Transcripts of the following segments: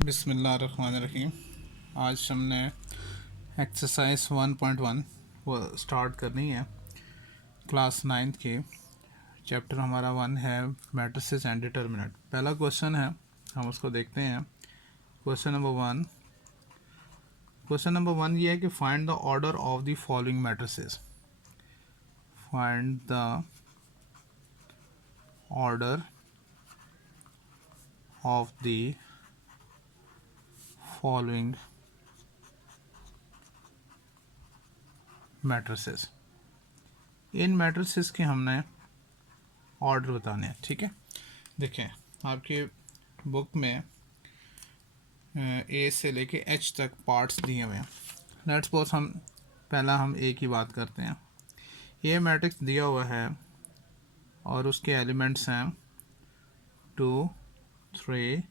बिस्मिल्लाहिर्रहमानिर्रहीम। आज हमने एक्सरसाइज 1.1 वो स्टार्ट करनी है। क्लास 9th की चैप्टर हमारा 1 है मैट्रिसेस एंड डिटर्मिनेंट। पहला क्वेश्चन है, हम उसको देखते हैं। क्वेश्चन नंबर 1 ये है कि find the order of the following matrices. Find the order of the following matrices. In matrices के हमने ऑर्डर बताने हैं, ठीक है। देखें, आपकी बुक में ए से लेके एच तक पार्ट्स दिए हुए हैं। लेट्स सपोज हम ए की बात करते हैं। ये मैट्रिक्स दिया हुआ है और उसके एलिमेंट्स हैं 2, 3,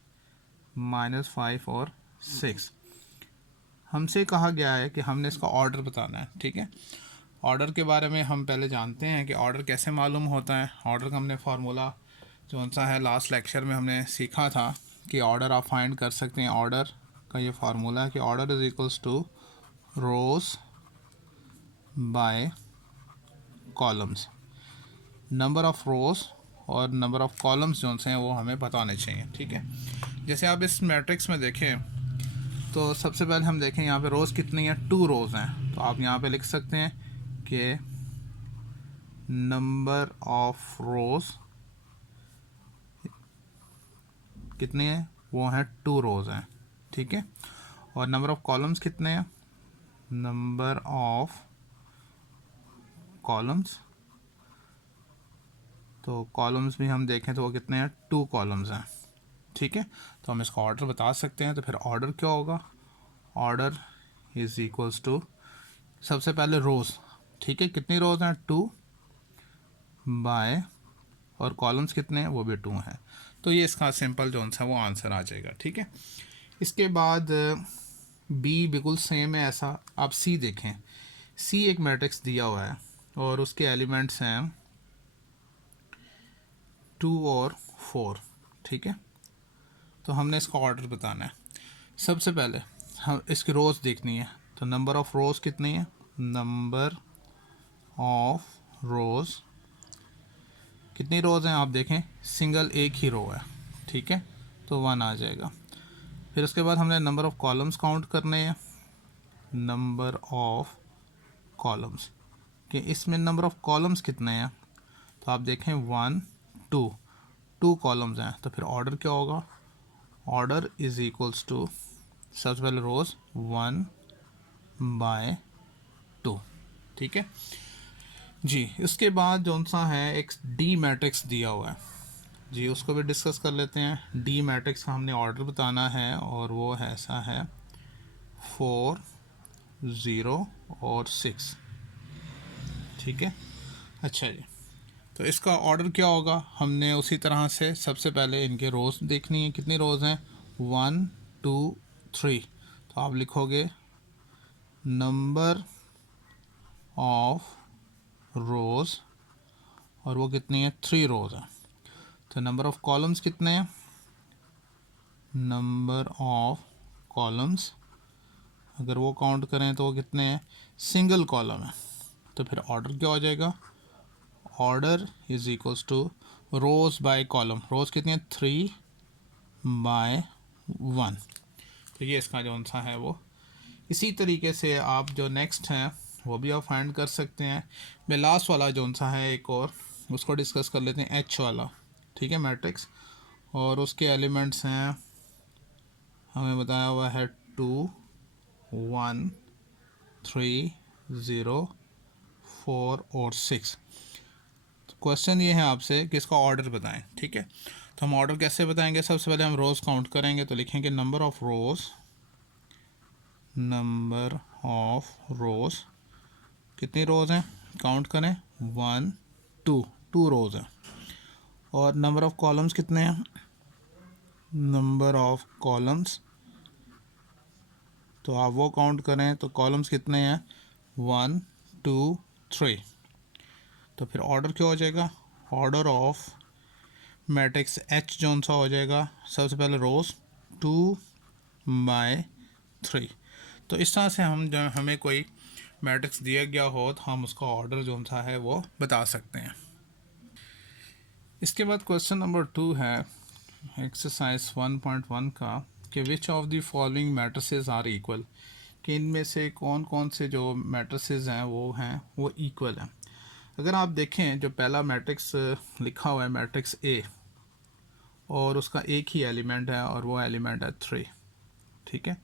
-5 और 6। हमसे कहा गया है कि हमने इसका ऑर्डर बताना है, ठीक है। ऑर्डर के बारे में हम पहले जानते हैं कि ऑर्डर कैसे मालूम होता है। ऑर्डर का हमने फार्मूला जो सा है लास्ट लेक्चर में हमने सीखा था कि ऑर्डर आप फाइंड कर सकते हैं। ऑर्डर का ये फार्मूला है कि order is equals to rows by columns. Number of rows और नंबर ऑफ़ कॉलम्स जो हैं वो हमें बताने चाहिए, ठीक है। जैसे आप इस मैट्रिक्स में देखें तो सबसे पहले हम देखें यहाँ पे रोज़ कितनी है, 2 रोज़ हैं। तो आप यहाँ पे लिख सकते हैं कि नंबर ऑफ रोज़ कितने हैं, वो हैं 2 रोज़ हैं, ठीक है। और नंबर ऑफ़ कॉलम्स कितने हैं, नंबर ऑफ कॉलम्स, तो कॉलम्स भी हम देखें तो वो कितने हैं, 2 कॉलम्स हैं, ठीक है। तो हम इसका ऑर्डर बता सकते हैं। तो फिर ऑर्डर क्या होगा, ऑर्डर इज़ इक्वल्स टू सबसे पहले रोज़, ठीक है। कितनी रोज़ हैं, 2 बाय, और कॉलम्स कितने हैं, वो भी 2 हैं। तो ये इसका सिंपल जो सा वो आंसर आ जाएगा, ठीक है। इसके बाद बी बिल्कुल सेम है ऐसा। आप सी देखें, सी एक मैट्रिक्स दिया हुआ है और उसके एलिमेंट्स हैं 2 और 4, ठीक है। तो हमने इसका ऑर्डर बताना है। सबसे पहले हम इसकी रोज़ देखनी है। तो नंबर ऑफ़ रोज़ कितनी है, नंबर ऑफ रोज़, कितनी रोज़ हैं आप देखें, सिंगल एक ही रो है, ठीक है। तो 1 आ जाएगा। फिर उसके बाद हमने नंबर ऑफ़ कॉलम्स काउंट करने हैं। नंबर ऑफ़ कॉलम्स कि इसमें नंबर ऑफ़ कॉलम्स कितने हैं, तो आप देखें 1, 2 कॉलम्स हैं। तो फिर ऑर्डर क्या होगा, ऑर्डर इज़ इक्वल्स टू सबसे पहले रोज़ 1 बाय 2, ठीक है जी। इसके बाद जो सा है एक डी मैट्रिक्स दिया हुआ है जी, उसको भी डिस्कस कर लेते हैं। डी मैट्रिक्स का हमने ऑर्डर बताना है और वो है ऐसा है 4, 0 और 6, ठीक है। अच्छा जी, तो इसका ऑर्डर क्या होगा, हमने उसी तरह से सबसे पहले इनके रोज़ देखनी है। कितनी रोज़ हैं, 1, 2, 3। तो आप लिखोगे नंबर ऑफ रोज़ और वो कितनी है, 3 रोज़ हैं। तो नंबर ऑफ़ कॉलम्स कितने हैं, नंबर ऑफ कॉलम्स अगर वो काउंट करें तो वो कितने हैं, सिंगल कॉलम है। तो फिर ऑर्डर क्या हो जाएगा, order is equals to rows by column. Rows कितनी है, 3 बाय 1। तो ये इसका जो सा है वो। इसी तरीके से आप जो नेक्स्ट हैं वो भी आप फाइंड कर सकते हैं। मैं लास्ट वाला जो सा है एक और उसको डिस्कस कर लेते हैं, एच वाला, ठीक है, मैट्रिक्स। और उसके एलिमेंट्स हैं, हमें बताया हुआ है 2, 1, 3, 0, 4 और 6। तो क्वेश्चन ये है आपसे कि इसका ऑर्डर बताएं, ठीक है। तो हम ऑर्डर कैसे बताएंगे, सबसे पहले हम रोज़ काउंट करेंगे। तो लिखेंगे number of rows, number of rows, कितनी रोज़ हैं, काउंट करें 1, 2 रोज़ हैं। और नंबर ऑफ़ कॉलम्स कितने हैं, नंबर ऑफ़ कॉलम्स, तो आप वो काउंट करें तो कॉलम्स कितने हैं, 1, 2, 3। तो फिर ऑर्डर क्या हो जाएगा, ऑर्डर ऑफ मैट्रिक्स एच जो सा हो जाएगा, सबसे पहले रोज़ 2 बाय 3। तो इस तरह से हम जब हमें कोई मैट्रिक्स दिया गया हो तो हम उसका ऑर्डर जो सा है वो बता सकते हैं। इसके बाद क्वेश्चन नंबर 2 है एक्सरसाइज 1.1 का कि which of the following matrices are equal, कि इनमें से कौन कौन से जो मैट्रिसेस हैं वो इक्वल हैं। अगर आप देखें जो पहला मैट्रिक्स लिखा हुआ है मैट्रिक्स ए, और उसका एक ही एलिमेंट है और वो एलिमेंट है 3, ठीक है।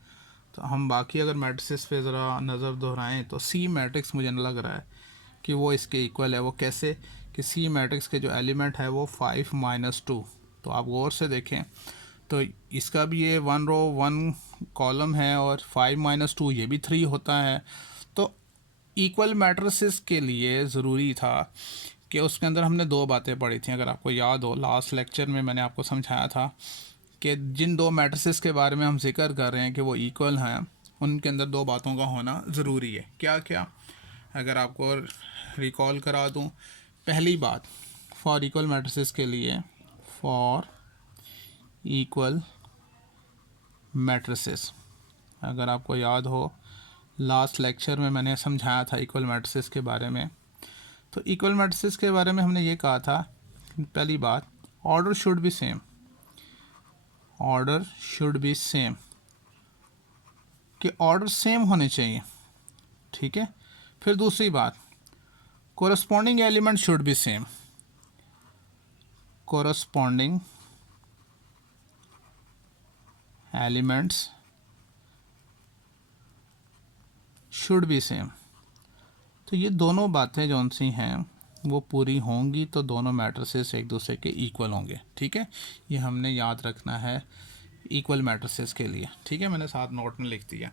तो हम बाकी अगर मैट्रिसेस पे ज़रा नज़र दोहराएं तो सी मैट्रिक्स मुझे लग रहा है कि वो इसके इक्वल है। वो कैसे कि सी मैट्रिक्स के जो एलिमेंट है वो 5 - 2। तो आप गौर से देखें तो इसका भी ये 1 रो 1 कॉलम है और 5 - 2 ये भी 3 होता है। तो इक्वल मैट्रिसेस के लिए ज़रूरी था कि उसके अंदर हमने दो बातें पढ़ी थी। अगर आपको याद हो लास्ट लेक्चर में मैंने आपको समझाया था कि जिन दो मैट्रिसेस के बारे में हम जिक्र कर रहे हैं कि वो इक्वल हैं, उनके अंदर दो बातों का होना ज़रूरी है। क्या क्या, अगर आपको रिकॉल करा दूं। पहली बात, फॉर इक्वल मैट्रिसेस के लिए, फॉर इक्वल मैट्रिसेस, अगर आपको याद हो लास्ट लेक्चर में मैंने समझाया था इक्वल मैट्रिसेस के बारे में। तो इक्वल मैट्रिसेस के बारे में हमने ये कहा था, पहली बात, order should be same, order should be same, कि ऑर्डर सेम होने चाहिए, ठीक है। फिर दूसरी बात, corresponding element should be same, corresponding elements should be same. तो ये दोनों बातें जो सी हैं वो पूरी होंगी तो दोनों मैट्रिसेस एक दूसरे के इक्वल होंगे, ठीक है। ये हमने याद रखना है इक्वल मैट्रिसेस के लिए, ठीक है। मैंने साथ नोट में लिख दिया।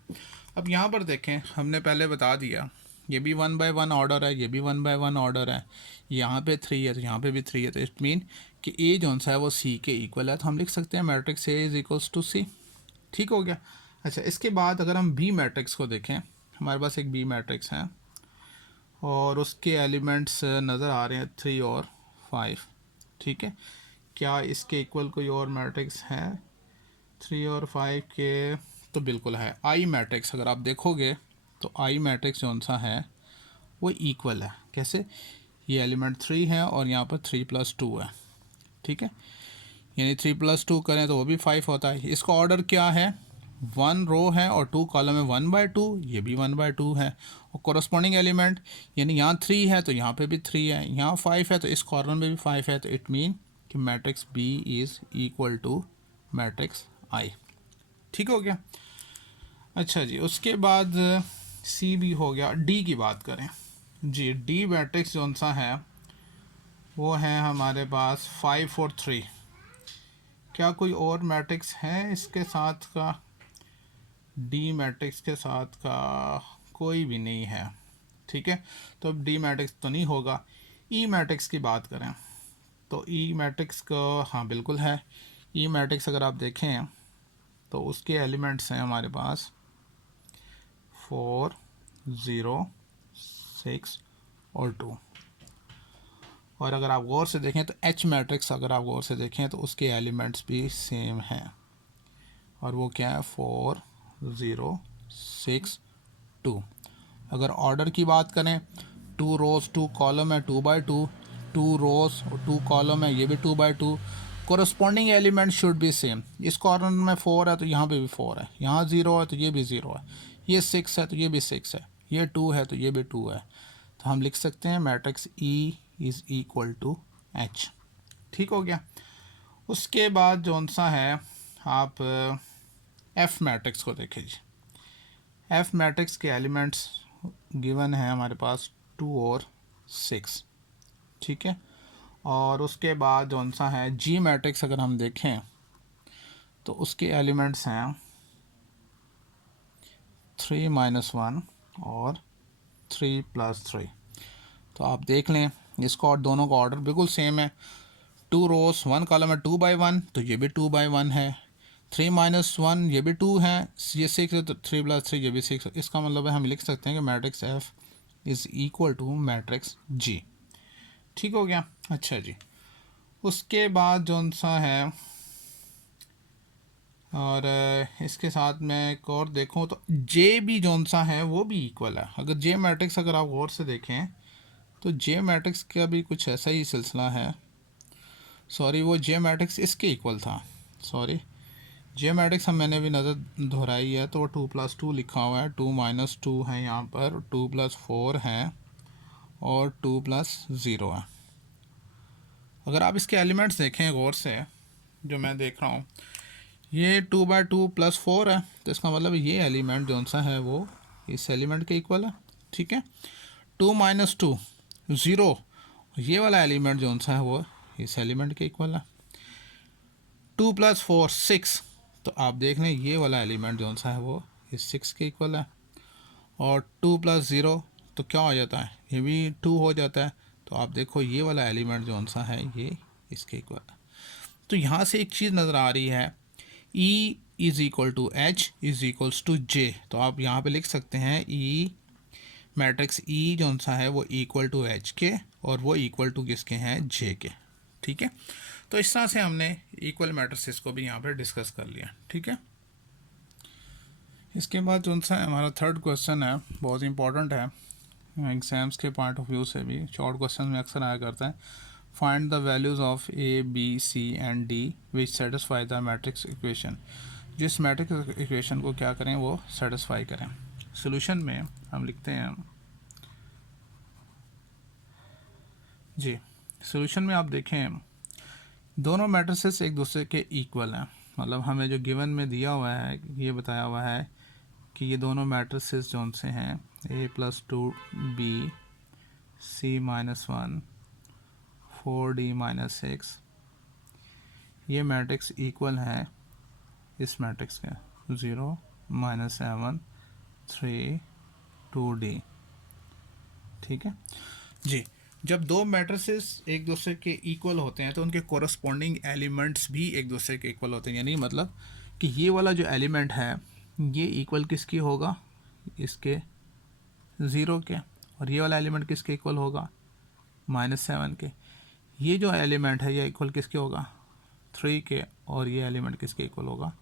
अब यहाँ पर देखें, हमने पहले बता दिया ये भी 1 by 1 ऑर्डर है, ये भी 1 by 1 ऑर्डर है, यहाँ पे 3 है तो यहाँ पे भी 3 है। तो इट मीन कि ए जो सा है वो सी के इक्वल है। तो हम लिख सकते हैं matrix A is equals to C, ठीक हो गया। अच्छा, इसके बाद अगर हम बी मैट्रिक्स को देखें, हमारे पास एक बी मैट्रिक्स है और उसके एलिमेंट्स नज़र आ रहे हैं 3 और 5, ठीक है। क्या इसके इक्वल कोई और मैट्रिक्स है 3 और 5 के? तो बिल्कुल है, आई मैट्रिक्स। अगर आप देखोगे तो आई मैट्रिक्स जो सा है वो इक्वल है। कैसे? ये एलिमेंट 3 है और यहाँ पर 3 + 2 है, ठीक है। यानी 3 + 2 करें तो वो भी 5 होता है। इसका ऑर्डर क्या है? 1 रो है और 2 कॉलम है, 1/2, ये भी 1/2 है। और कोरस्पॉन्डिंग एलिमेंट यानी यहाँ 3 है तो यहाँ पे भी 3 है, यहाँ 5 है तो इस कॉर्नर में भी 5 है। तो इट मीन कि matrix B is equal to matrix I, ठीक हो गया। अच्छा जी, उसके बाद सी भी हो गया। डी की बात करें जी, डी मैट्रिक्स जो सा है वो है हमारे पास 5 और 3। क्या कोई और मैट्रिक्स है इसके साथ का? डी मैट्रिक्स के साथ का कोई भी नहीं है, ठीक है। तो अब डी मैट्रिक्स तो नहीं होगा। ई मैट्रिक्स की बात करें तो ई मैट्रिक्स का, हाँ बिल्कुल है। ई मैट्रिक्स अगर आप देखें तो उसके एलिमेंट्स हैं हमारे पास 4, 0, 6 और 2। और अगर आप गौर से देखें तो एच मैट्रिक्स अगर आप गौर से देखें तो उसके एलिमेंट्स भी सेम हैं और वो क्या है 4, 0, 6, 2। अगर ऑर्डर की बात करें 2 रोज़ 2 कॉलम है 2/2, 2 रोज़ और 2 कॉलम है, ये भी 2/2। Corresponding element should be same. इस कॉर्नर में 4 है तो यहाँ पे भी 4 है, यहाँ 0 है तो ये भी 0 है, ये 6 है तो ये भी 6 है, ये 2 है तो ये भी 2 है। तो हम लिख सकते हैं matrix E is equal to H, ठीक हो गया। उसके बाद जो सा है आप एफ मैट्रिक्स को देखें जी। एफ मैट्रिक्स के एलिमेंट्स गिवन है हमारे पास 2 और 6, ठीक है। और उसके बाद जो सा है जी मैट्रिक्स अगर हम देखें तो उसके एलिमेंट्स हैं 3 - 1 और 3 + 3। तो आप देख लें इसका और दोनों का ऑर्डर बिल्कुल सेम है। 2 रोज़ 1 कॉलम है 2/1 तो ये भी 2/1 है। 3 - 1 ये भी 2 है, ये 6 है तो 3 + 3 ये भी 6 है। इसका मतलब है हम लिख सकते हैं कि matrix F is equal to matrix G, ठीक हो गया। अच्छा जी, उसके बाद जो सा है और इसके साथ मैं एक और देखूं तो जे भी जौन सा है वो भी इक्वल है। अगर जे मैट्रिक्स अगर आप गौर से देखें तो जे मैट्रिक्स का भी कुछ ऐसा ही सिलसिला है। सॉरी, वो जे मैट्रिक्स इसके इक्वल था। सॉरी, जे मैट्रिक्स हम मैंने भी नज़र दोहराई है तो वो 2+2 लिखा हुआ है, 2-2 है यहाँ पर, 2+4 है और 2+0 है। अगर आप इसके एलिमेंट्स देखें गौर से, जो मैं देख रहा हूँ, ये 2/2+4 है, तो इसका मतलब ये एलिमेंट जौन सा है वो इस एलिमेंट के इक्वल है। ठीक है, 2-2 0, ये वाला एलिमेंट जौन सा है वो इस एलिमेंट के इक्वल है। 2+4 6, तो आप देख लें ये वाला एलिमेंट जौन सा है वो इस 6 के इक्वल है। और 2+0 तो क्या हो जाता है, ये भी 2 हो जाता है। तो आप देखो ये वाला एलिमेंट जौन सा है ये इसके इक्वल है। तो यहाँ से एक चीज़ नज़र आ रही है, E is equal to H is equals to J. तो आप यहाँ पे लिख सकते हैं E मैट्रिक्स E जौन सा है वो इक्वल टू एच के और वो इक्वल टू किसके हैं, जे के। ठीक है, तो इस तरह से हमने इक्वल मैट्रिसेस को भी यहाँ पे डिस्कस कर लिया। ठीक है, इसके बाद जो सा हमारा थर्ड क्वेश्चन है, बहुत इंपॉर्टेंट है एग्जाम्स के पॉइंट ऑफ व्यू से भी, शॉर्ट क्वेश्चन में अक्सर आया करता है। Find the values of A B C and D which satisfy the matrix equation. जिस मैट्रिक्स इक्वेशन को क्या करें, वो सेटिस्फाई करें। सोल्यूशन में हम लिखते हैं जी, सोल्यूशन में आप देखें दोनों मैट्रिसेस एक दूसरे के इक्वल हैं। मतलब हमें जो गिवन में दिया हुआ है, ये बताया हुआ है कि ये दोनों मैट्रिसेस जौन से हैं A+2 B C-1 4D-6, ये मैट्रिक्स इक्वल है इस मैट्रिक्स के 0-7 3 2D। ठीक है जी, जब दो मैट्रिसेस एक दूसरे के इक्वल होते हैं तो उनके कोरस्पॉन्डिंग एलिमेंट्स भी एक दूसरे के इक्वल होते हैं। यानी मतलब कि ये वाला जो एलिमेंट है ये इक्वल किसकी होगा, इसके 0 के, और ये वाला एलिमेंट किसके इक्वल होगा, -7 के। ये जो एलिमेंट है ये इक्वल किसके होगा, 3 के, और ये एलिमेंट किसके इक्वल होगा।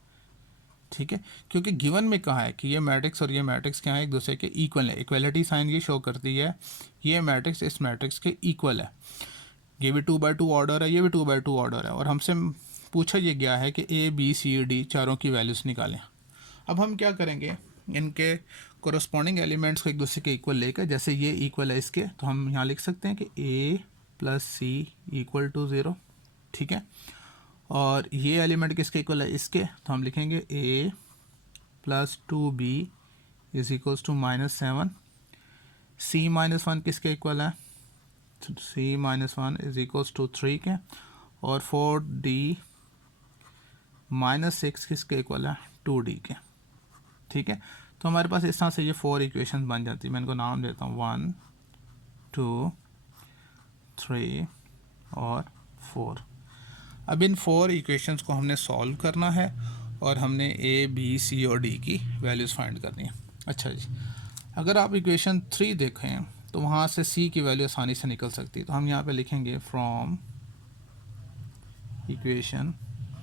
ठीक है, क्योंकि गिवन में कहा है कि ये मैट्रिक्स और ये मैट्रिक्स क्या है, एक दूसरे के इक्वल है। इक्वलिटी साइन ये शो करती है ये मैट्रिक्स इस मैट्रिक्स के इक्वल है। ये भी 2/2 ऑर्डर है, ये भी 2/2 ऑर्डर है, और हमसे पूछा ये गया है कि ए बी सी डी चारों की वैल्यूज़ निकालें। अब हम क्या करेंगे, इनके कोरस्पॉन्डिंग एलिमेंट्स को एक दूसरे के इक्वल लेकर, जैसे ये इक्वल है इसके, तो हम यहाँ लिख सकते हैं कि A+C = 0। ठीक है, और ये एलिमेंट किसके इक्वल है, इसके, तो हम लिखेंगे A+2B = -7। C-1 किसके इक्वल है, C-1 = 3 के, और 4D-6 किसके इक्वल है, 2D के। ठीक है, तो हमारे पास इस तरह से ये 4 इक्वेशन बन जाती है। मैं इनको नाम देता हूँ 1 2 3 और 4। अब इन 4 इक्वेशंस को हमने सॉल्व करना है और हमने ए बी सी और डी की वैल्यूज़ फाइंड करनी है। अच्छा जी, अगर आप इक्वेशन 3 देखें तो वहाँ से सी की वैल्यू आसानी से निकल सकती है। तो हम यहाँ पे लिखेंगे फ्रॉम इक्वेशन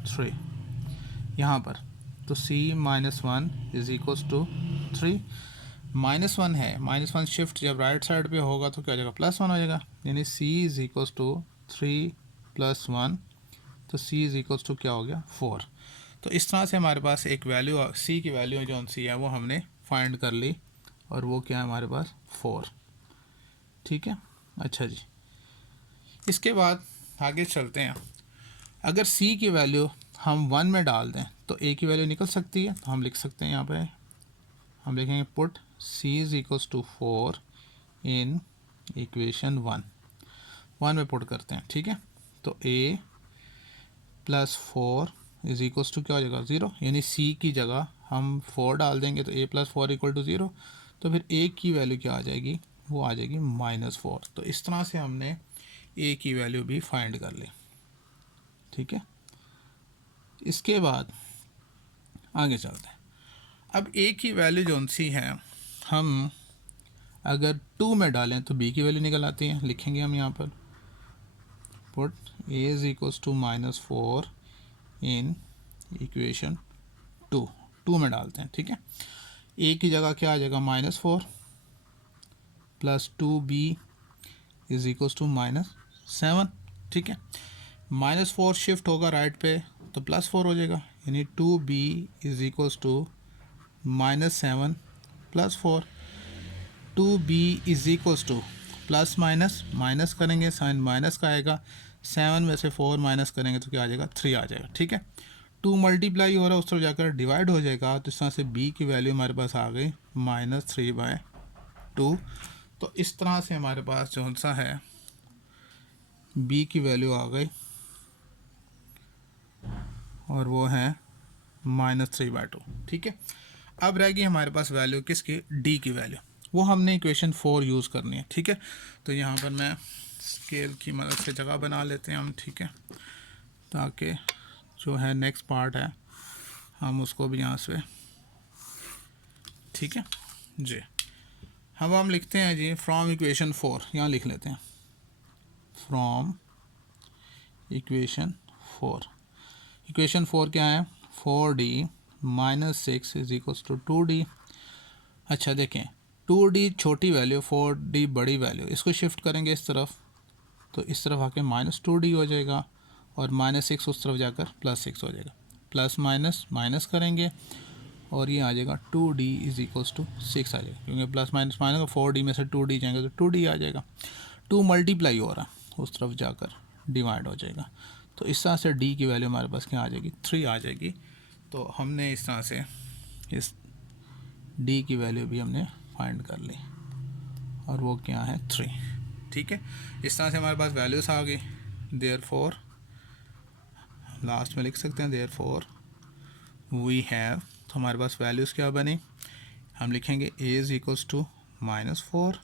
3 यहाँ पर, तो C-1 = 3। -1 है, -1 शिफ्ट जब राइट साइड पे होगा तो क्या हो जाएगा, +1 हो जाएगा। यानी C = 3 + 1, तो C = क्या हो गया, 4। तो इस तरह से हमारे पास एक वैल्यू C की वैल्यू जो सी है वो हमने फाइंड कर ली, और वो क्या है हमारे पास 4। ठीक है, अच्छा जी, इसके बाद आगे चलते हैं। अगर C की वैल्यू हम 1 में डाल दें तो A की वैल्यू निकल सकती है। तो हम लिख सकते हैं यहाँ पे, हम लिखेंगे पुट C = 4 इन इक्वेशन 1 में पुट करते हैं। ठीक है, तो A + 4 = क्या हो जाएगा, 0। यानी C की जगह हम 4 डाल देंगे तो A + 4 = 0। तो फिर A की वैल्यू क्या आ जाएगी, वो आ जाएगी -4। तो इस तरह से हमने A की वैल्यू भी फाइंड कर ली। ठीक है, इसके बाद आगे चलते हैं। अब A की वैल्यू जो सी है, हम अगर 2 में डालें तो B की वैल्यू निकल आती है। लिखेंगे हम यहाँ पर put A = -4 in equation two में डालते हैं, ठीक है। ए की जगह क्या आ जाएगा, -4 plus 2b is equals to -7, ठीक है। -4 शिफ्ट होगा राइट पे तो +4 हो जाएगा, यानी 2b is equals to -7 +4। 2b is equals to plus minus minus करेंगे, साइन माइनस का आएगा, 7 में से 4 माइनस करेंगे तो क्या आ जाएगा, 3 आ जाएगा, ठीक है। 2 मल्टीप्लाई हो रहा है, उस तरफ जाकर डिवाइड हो जाएगा, तो इस तरह से b की वैल्यू हमारे पास आ गई -3/2। तो इस तरह से हमारे पास जो सा है b की वैल्यू आ गई और वो है -3/2, ठीक है। अब रहेगी हमारे पास वैल्यू किसकी, d की वैल्यू, वो हमने इक्वेशन 4 यूज़ करनी है, ठीक है। तो यहाँ पर मैं स्केल की मदद से जगह बना लेते हैं हम, ठीक है, ताकि जो है नेक्स्ट पार्ट है हम उसको भी यहाँ से, ठीक है जी। हम लिखते हैं जी फ्रॉम इक्वेशन 4, यहाँ लिख लेते हैं फ्रॉम इक्वेशन 4। इक्वेशन 4 क्या है, 4d -6 is equals to 2d। अच्छा देखें, 2d छोटी वैल्यू, 4d बड़ी वैल्यू, इसको शिफ्ट करेंगे इस तरफ तो इस तरफ आके -2d हो जाएगा और -6 उस तरफ जाकर +6 हो जाएगा, प्लस माइनस माइनस करेंगे और ये आ जाएगा 2d इज इक्वल्स टू 6 आ जाएगा, क्योंकि प्लस माइनस माइनस 4d में से 2d जाएंगे तो 2d आ जाएगा। 2 मल्टीप्लाई हो रहा उस तरफ जाकर डिवाइड हो जाएगा, तो इस तरह से d की वैल्यू हमारे पास क्या आ जाएगी, 3 आ जाएगी। तो हमने इस तरह से इस d की वैल्यू भी हमने फाइंड कर ली और वो क्या है, 3, ठीक है। इस तरह से हमारे पास वैल्यूज़ आ गई। देयरफॉर लास्ट में लिख सकते हैं देयरफॉर वी हैव, तो हमारे पास वैल्यूज़ क्या बनी, हम लिखेंगे a is equals to -4,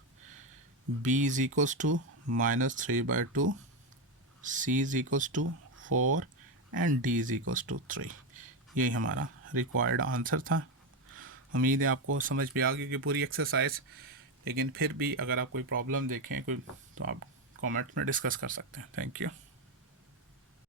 b is equals to -3/2, c is equals to 4 and d is equals to 3। यही हमारा रिक्वायर्ड आंसर था। उम्मीद है आपको समझ में आ गई कि पूरी एक्सरसाइज, लेकिन फिर भी अगर आप कोई प्रॉब्लम देखें कोई, तो आप कमेंट में डिस्कस कर सकते हैं। Thank you.